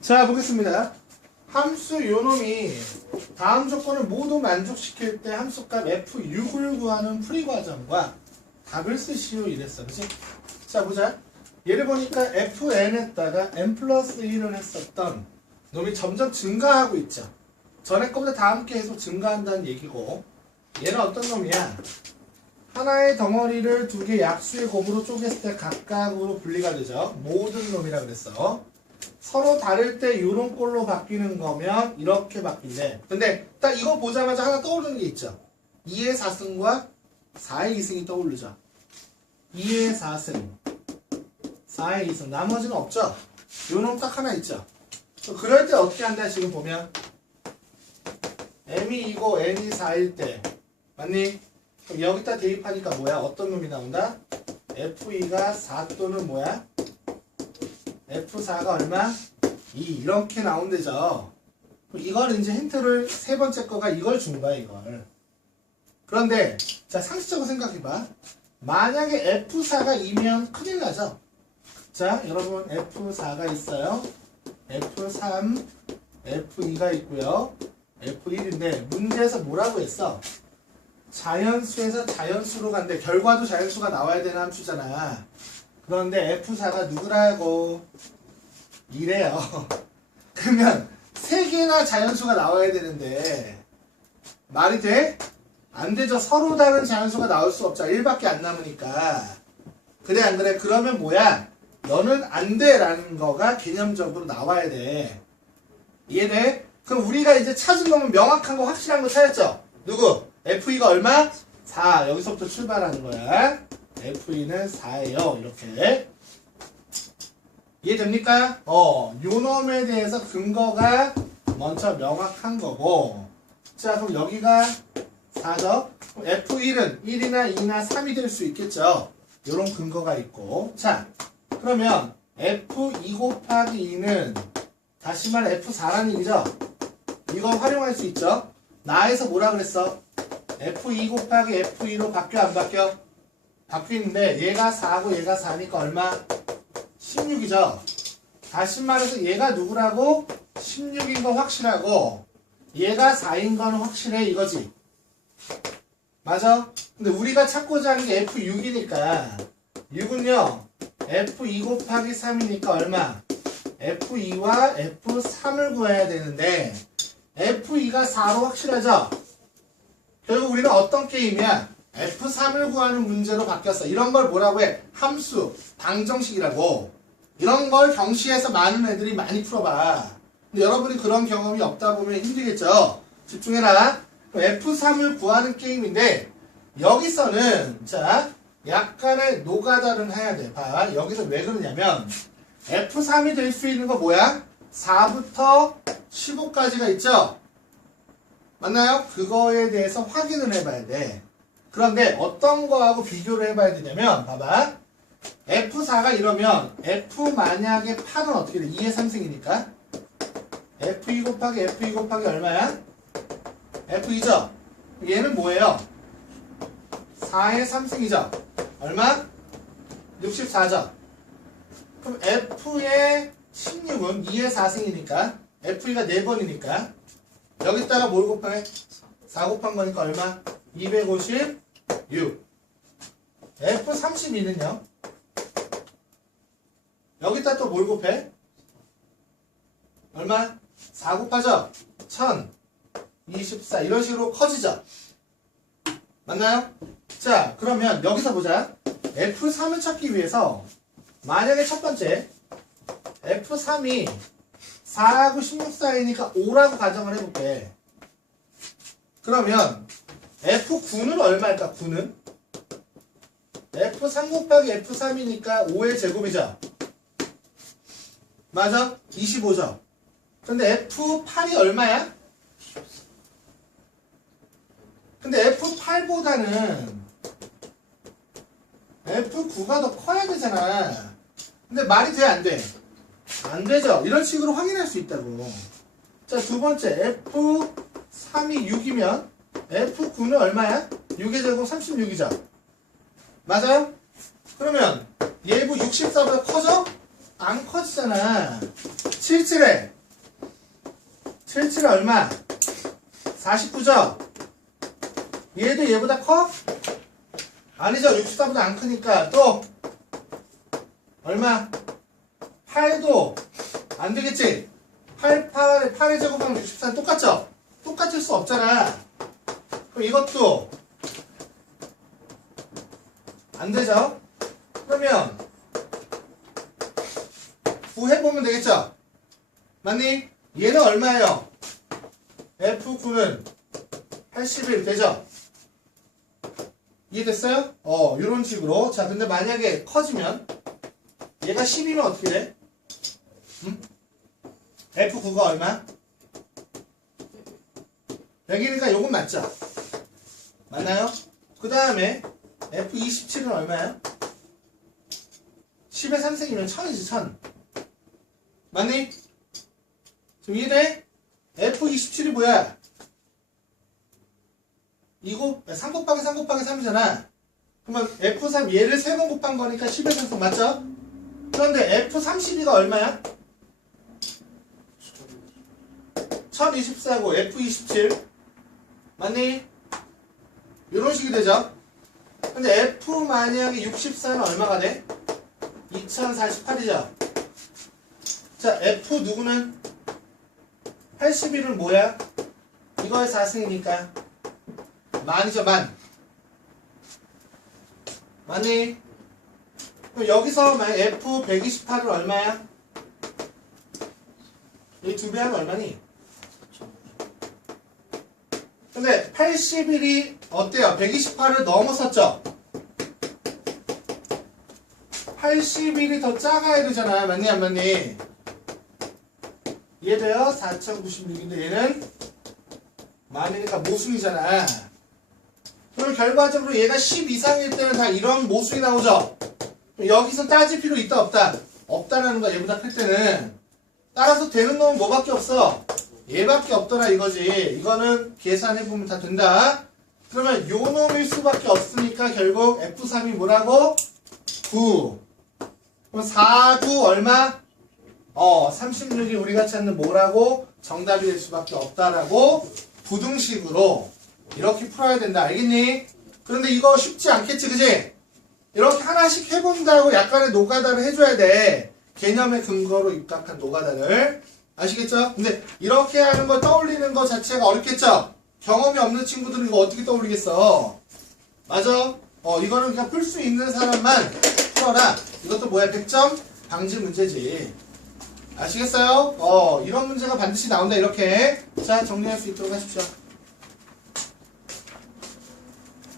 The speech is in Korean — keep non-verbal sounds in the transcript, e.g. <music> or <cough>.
자, 보겠습니다. 함수 요놈이 다음 조건을 모두 만족시킬 때 함수값 F6을 구하는 풀이 과정과 답을 쓰시오 이랬어. 그치? 자, 보자. 얘를 보니까 FN에다가 N 플러스 1을 했었던 놈이 점점 증가하고 있죠. 전에 거보다 다음 게 계속 증가한다는 얘기고 얘는 어떤 놈이야? 하나의 덩어리를 두 개 약수의 곱으로 쪼갰을 때 각각으로 분리가 되죠. 모든 놈이라 그랬어. 서로 다를 때 이런 꼴로 바뀌는 거면 이렇게 바뀐대. 근데 딱 이거 보자마자 하나 떠오르는 게 있죠. 2의 4승과 4의 2승이 떠오르죠. 2의 4승, 4의 2승. 나머지는 없죠. 요놈 딱 하나 있죠. 그럴 때 어떻게 한다 지금 보면 m이 2고 n이 4일 때 맞니? 그럼 여기다 대입하니까 뭐야? 어떤 놈이 나온다? f2가 4 또는 뭐야? F4가 얼마? 2 이렇게 나온대죠. 이걸 이제 힌트를 세 번째 거가 이걸 준 거야 이걸. 그런데 자 상식적으로 생각해봐. 만약에 F4가 2면 큰일 나죠. 자 여러분 F4가 있어요. F3, F2가 있고요. F1인데 문제에서 뭐라고 했어? 자연수에서 자연수로 간대. 결과도 자연수가 나와야 되는 함수잖아. 그런데 F4가 누구라고? 이래요. <laughs> 그러면 세 개나 자연수가 나와야 되는데 말이 돼? 안 되죠. 서로 다른 자연수가 나올 수 없죠. 1밖에 안 남으니까. 그래 안 그래? 그러면 뭐야? 너는 안 돼라는 거가 개념적으로 나와야 돼. 이해돼? 그럼 우리가 이제 찾은 놈은 명확한 거 확실한 거 찾았죠? 누구? F2가 얼마? 4. 여기서부터 출발하는 거야. F2는 4예요. 이렇게. 이해됩니까? 어, 요 놈에 대해서 근거가 먼저 명확한 거고. 자, 그럼 여기가 4죠? F1은 1이나 2나 3이 될 수 있겠죠? 요런 근거가 있고. 자, 그러면 F2 곱하기 2는 다시 말해 F4라는 얘기죠? 이거 활용할 수 있죠? 나에서 뭐라 그랬어? F2 곱하기 F2로 바뀌어 안 바뀌어? 바뀌는데 얘가 4고 얘가 4니까 얼마? 16이죠. 다시 말해서 얘가 누구라고? 16인 거 확실하고 얘가 4인 거는 확실해 이거지. 맞아? 근데 우리가 찾고자 하는 게 F6이니까 6은요 F2 곱하기 3이니까 얼마? F2와 F3을 구해야 되는데 F2가 4로 확실하죠? 결국 우리는 어떤 게임이야? F3을 구하는 문제로 바뀌었어. 이런 걸 뭐라고 해? 함수, 방정식이라고. 이런 걸 경시해서 많은 애들이 많이 풀어봐. 근데 여러분이 그런 경험이 없다 보면 힘들겠죠? 집중해라. 그럼 F3을 구하는 게임인데, 여기서는, 자, 약간의 노가다를 해야 돼. 봐. 여기서 왜 그러냐면, F3이 될 수 있는 거 뭐야? 4부터 15까지가 있죠? 맞나요? 그거에 대해서 확인을 해봐야 돼. 그런데 어떤 거하고 비교를 해봐야 되냐면 봐봐 F4가 이러면 F 만약에 8은 어떻게 돼? 2의 3승이니까 F2 곱하기 F2 곱하기 얼마야? F2죠? 얘는 뭐예요? 4의 3승이죠? 얼마? 64죠? 그럼 F의 16은 2의 4승이니까 F2가 4번이니까 여기다가 뭘 곱하네? 4 곱한 거니까 얼마? 256 F32는요? 여기다 또 뭘 곱해? 얼마? 4 곱하죠? 1024 이런 식으로 커지죠? 맞나요? 자 그러면 여기서 보자 F3을 찾기 위해서 만약에 첫 번째 F3이 4하고 16 사이니까 5라고 가정을 해볼게 그러면 F9는 얼마일까? 9는? F3 곱하기 F3이니까 5의 제곱이죠? 맞아? 25죠? 근데 F8이 얼마야? 근데 F8보다는 F9가 더 커야 되잖아. 근데 말이 돼, 안 돼? 안 되죠? 이런 식으로 확인할 수 있다고. 자, 두 번째. F3이 6이면 F9는 얼마야? 6의 제곱 36이죠? 맞아요? 그러면 얘부 64보다 커져? 안 커지잖아. 77에 77에 얼마? 49죠? 얘도 얘보다 커? 아니죠. 64보다 안 크니까 또 얼마? 8도 안 되겠지? 8, 8, 8의 제곱하면 64는 똑같죠? 똑같을 수 없잖아. 그럼 이것도 안 되죠? 그러면 구해보면 되겠죠? 맞니? 얘는 얼마예요? F9는 81 되죠? 이해됐어요? 어, 이런 식으로. 자, 근데 만약에 커지면 얘가 10이면 어떻게 돼? 응? F9가 얼마? 100이니까 요건 맞죠? 맞나요? 그 다음에 F27은 얼마야? 10의 3승이면 1000이지 1000 맞니? 지금 이해돼? F27이 뭐야? 이거 3 곱하기 3 곱하기 3이잖아 그러면 F3 얘를 3번 곱한 거니까 10의 3승 맞죠? 그런데 F32가 얼마야? 1024고 F27 맞니? 이런 식이 되죠? 근데 F 만약에 64는 얼마가 돼? 2048이죠? 자, F 누구는? 81은 뭐야? 이거의 4승이니까 만이죠, 만. 만이? 그럼 여기서 만약 F 128은 얼마야? 이 두 배 하면 얼마니? 근데 81이 어때요? 128을 넘어섰죠? 81이 더 작아야 되잖아. 맞니, 안 맞니? 이해돼요? 4096인데 얘는 만이니까 모순이잖아. 그럼 결과적으로 얘가 10 이상일 때는 다 이런 모순이 나오죠? 여기서 따질 필요 있다, 없다? 없다라는 거야, 얘보다 클 때는. 따라서 되는 놈은 뭐밖에 없어? 얘밖에 없더라 이거지. 이거는 계산해보면 다 된다. 그러면 요 놈일 수밖에 없으니까 결국 F3이 뭐라고? 9. 그럼 4, 9 얼마? 어, 36이 우리가 찾는 뭐라고? 정답이 될 수밖에 없다라고 부등식으로 이렇게 풀어야 된다. 알겠니? 그런데 이거 쉽지 않겠지, 그지? 이렇게 하나씩 해본다고 약간의 노가다를 해줘야 돼. 개념의 근거로 입각한 노가다를. 아시겠죠? 근데 이렇게 하는 거 떠올리는 거 자체가 어렵겠죠? 경험이 없는 친구들은 이거 어떻게 떠올리겠어? 맞아? 어, 이거는 그냥 풀 수 있는 사람만 풀어라. 이것도 뭐야? 100점 방지 문제지. 아시겠어요? 어, 이런 문제가 반드시 나온다, 이렇게. 자, 정리할 수 있도록 하십시오.